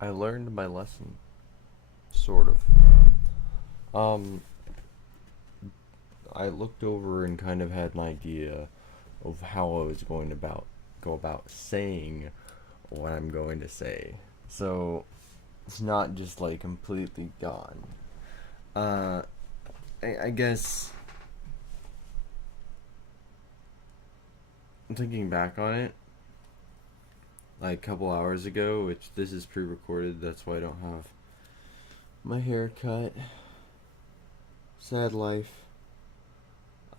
I learned my lesson, sort of. Um, I looked over and kind of had an idea of how I was going to go about saying what I'm going to say. So it's not just like completely gone. Uh, I guess thinking back on it, like a couple hours ago, which this is pre-recorded, that's why I don't have my hair cut. Sad life.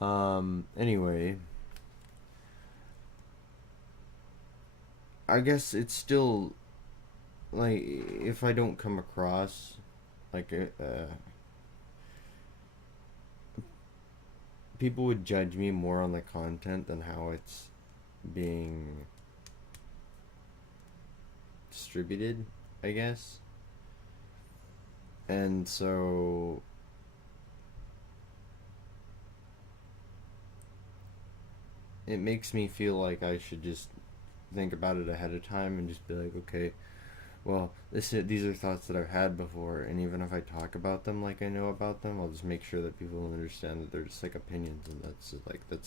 Anyway, I guess it's still like if I don't come across like people would judge me more on the content than how it's being distributed, I guess. And so it makes me feel like I should just think about it ahead of time and just be like, okay, well, these are thoughts that I've had before, and even if I talk about them like I know about them, I'll just make sure that people understand that they're just like opinions, and that's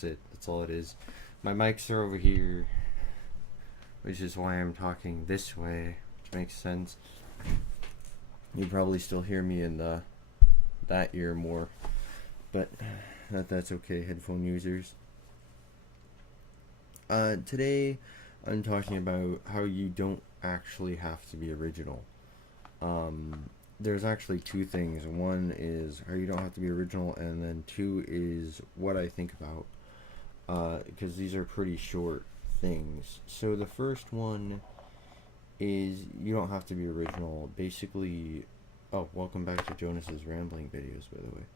it. That's all it is. My mics are over here, which is why I'm talking this way, which makes sense. You probably still hear me in that ear more, but that's okay, headphone users. Today I'm talking about how you don't actually have to be original. There's actually two things. One is how you don't have to be original, and then two is what I think about. Because these are pretty short things. So the first one is you don't have to be original. Basically, oh, welcome back to Jonas's rambling videos, by the way.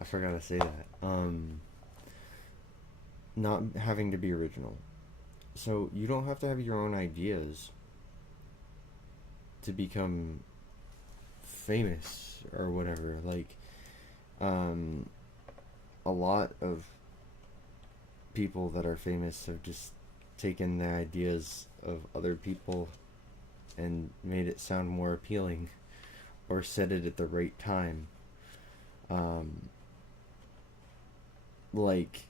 I forgot to say that. Not having to be original. So you don't have to have your own ideas to become famous or whatever. Like, a lot of people that are famous have just taken the ideas of other people and made it sound more appealing or said it at the right time. Um, like,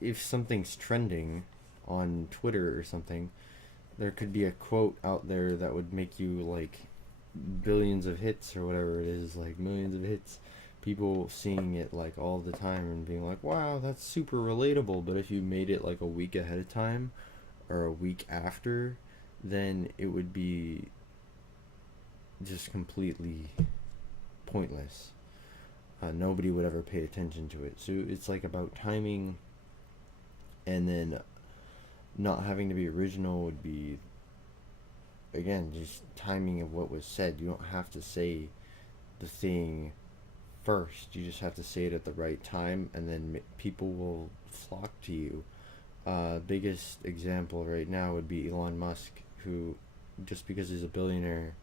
if something's trending on Twitter or something, there could be a quote out there that would make you like billions of hits or whatever it is, like millions of hits. People seeing it like all the time and being like, wow, that's super relatable. But if you made it like a week ahead of time or a week after, then it would be just completely pointless. Nobody would ever pay attention to it. So it's like about timing, and then not having to be original would be, again, just timing of what was said. You don't have to say the thing first. You just have to say it at the right time, and then people will flock to you. Biggest example right now would be Elon Musk, who, just because he's a billionaire,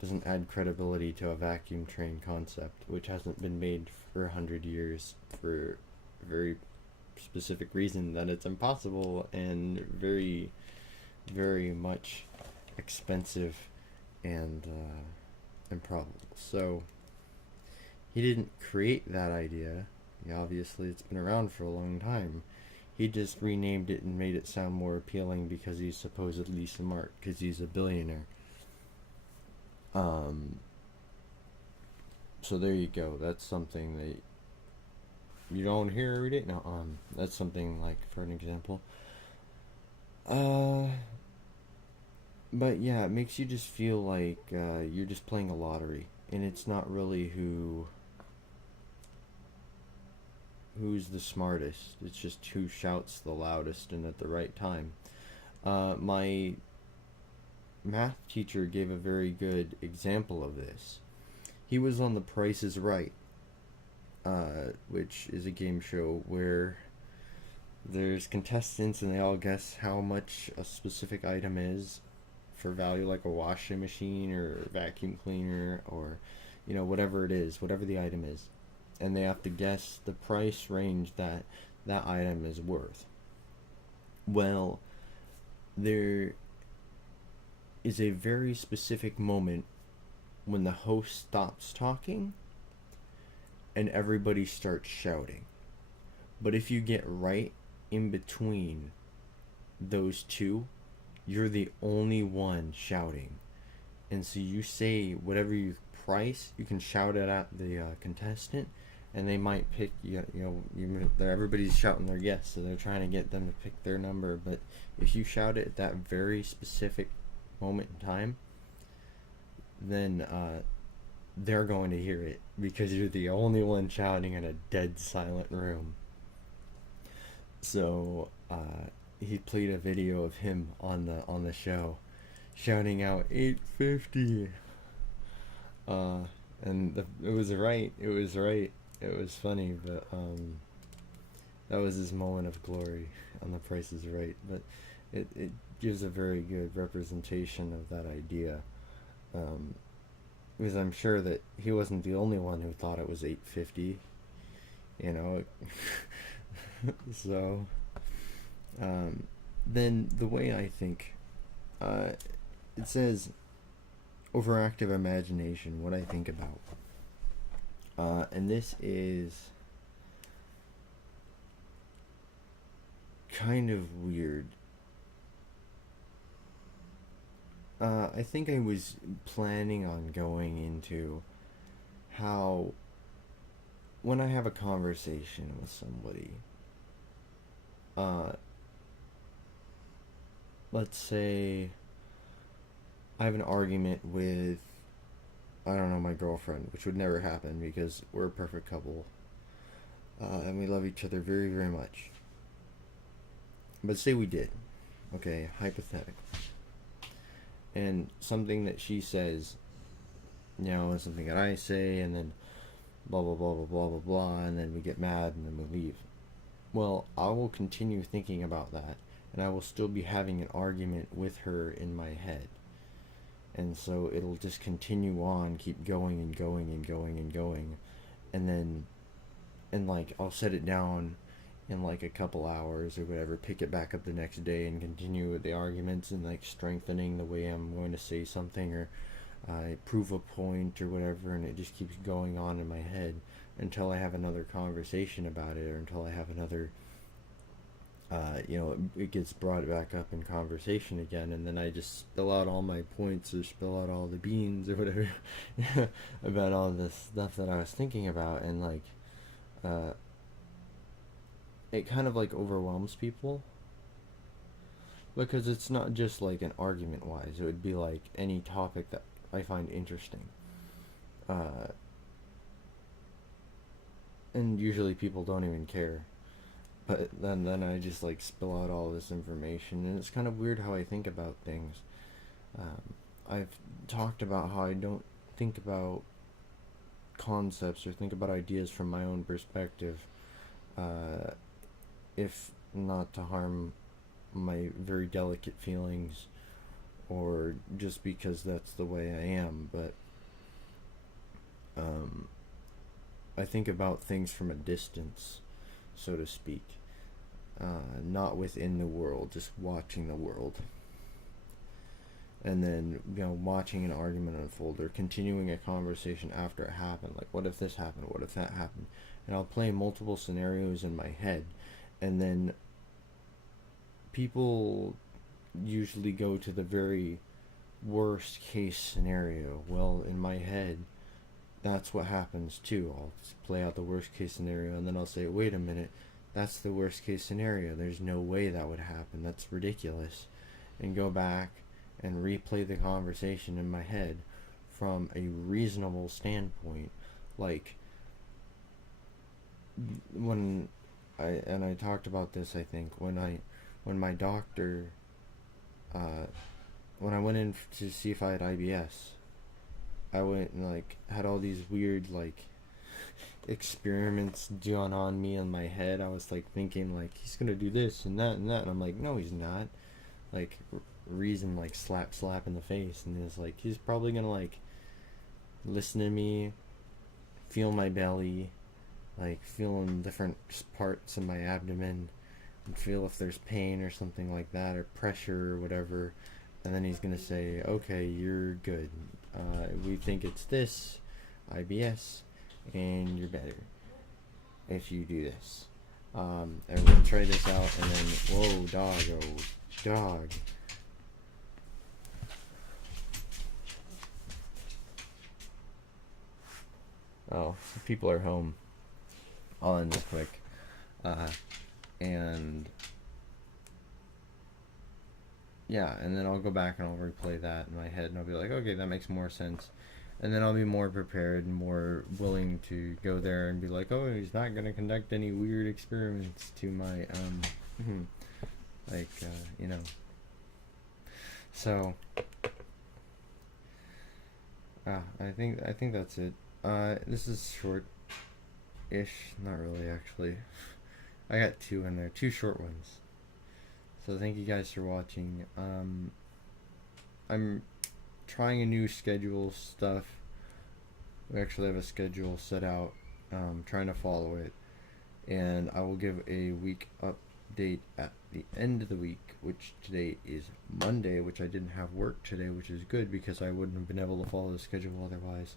doesn't add credibility to a vacuum train concept, which hasn't been made for 100 years for a very specific reason that it's impossible and very, very much expensive and improbable. So he didn't create that idea. Obviously, it's been around for a long time. He just renamed it and made it sound more appealing because he's supposedly smart, because he's a billionaire. So there you go. That's something that you don't hear every day. No, that's something like for an example. Uh, but yeah, it makes you just feel like you're just playing a lottery, and it's not really who's the smartest. It's just who shouts the loudest and at the right time. My math teacher gave a very good example of this. He was on The Price is Right, which is a game show where there's contestants and they all guess how much a specific item is for value, like a washing machine or a vacuum cleaner or, whatever it is, whatever the item is. And they have to guess the price range that that item is worth. Well, there is a very specific moment when the host stops talking and everybody starts shouting. But if you get right in between those two, you're the only one shouting. And so you say whatever you price, you can shout it at the contestant, and they might pick, everybody's shouting their guess, so they're trying to get them to pick their number. But if you shout it at that very specific moment in time, then they're going to hear it because you're the only one shouting in a dead silent room. So he played a video of him on the show shouting out 850, and it was right. It was funny, but that was his moment of glory on The Price is Right. But it gives a very good representation of that idea, because I'm sure that he wasn't the only one who thought it was 850, so then the way I think, it says overactive imagination, what I think about, and this is kind of weird. I think I was planning on going into how when I have a conversation with somebody, let's say I have an argument with, I don't know, my girlfriend, which would never happen because we're a perfect couple, and we love each other very, very much. But say we did, okay, hypothetical. And something that she says, is something that I say, and then blah, blah, blah, blah, blah, blah, blah, and then we get mad and then we leave. Well, I will continue thinking about that, and I will still be having an argument with her in my head. And so it'll just continue on, keep going and going and going and going. And then, I'll set it down in a couple hours or whatever, pick it back up the next day and continue with the arguments and strengthening the way I'm going to say something, or prove a point or whatever, and it just keeps going on in my head until I have another conversation about it, or until I have another, it gets brought back up in conversation again, and then I just spill out all my points or spill out all the beans or whatever about all this stuff that I was thinking about, and it kind of overwhelms people, because it's not just an argument wise, it would be any topic that I find interesting, and usually people don't even care, but then I just spill out all this information, and it's kind of weird how I think about things. I've talked about how I don't think about concepts or think about ideas from my own perspective, if not to harm my very delicate feelings, or just because that's the way I am, but I think about things from a distance, so to speak, not within the world, just watching the world, and then watching an argument unfold, or continuing a conversation after it happened, what if this happened, what if that happened, and I'll play multiple scenarios in my head, and then people usually go to the very worst case scenario. Well, in my head, that's what happens too. I'll play out the worst case scenario, and then I'll say, wait a minute, that's the worst case scenario. There's no way that would happen. That's ridiculous. And go back and replay the conversation in my head from a reasonable standpoint. When I talked about this, I think, when my doctor, when I went in to see if I had IBS, I went and had all these weird experiments done on me in my head. I was thinking he's gonna do this and that, and I'm like, no, he's not. Reason slap in the face, and it's he's probably gonna listen to me, feel my belly, feeling different parts in my abdomen, and feel if there's pain or something like that, or pressure or whatever, and then he's gonna say, okay, you're good. We think it's this, IBS, and you're better if you do this. And we'll try this out, and then, whoa, dog, oh, dog. Oh, people are home. I'll end this quick. And yeah, and then I'll go back and I'll replay that in my head, and I'll be like, okay, that makes more sense. And then I'll be more prepared and more willing to go there and be like, oh, he's not going to conduct any weird experiments to my, you know. So, I think that's it. This is short-ish, not really actually. I got 2 in there, 2 short ones. So thank you guys for watching. I'm trying a new schedule stuff. We actually have a schedule set out. Trying to follow it, and I will give a week update at the end of the week, which today is Monday, which I didn't have work today, which is good because I wouldn't have been able to follow the schedule otherwise.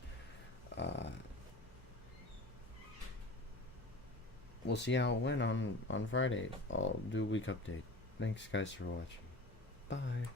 We'll see how it went on Friday. I'll do a week update. Thanks guys for watching. Bye.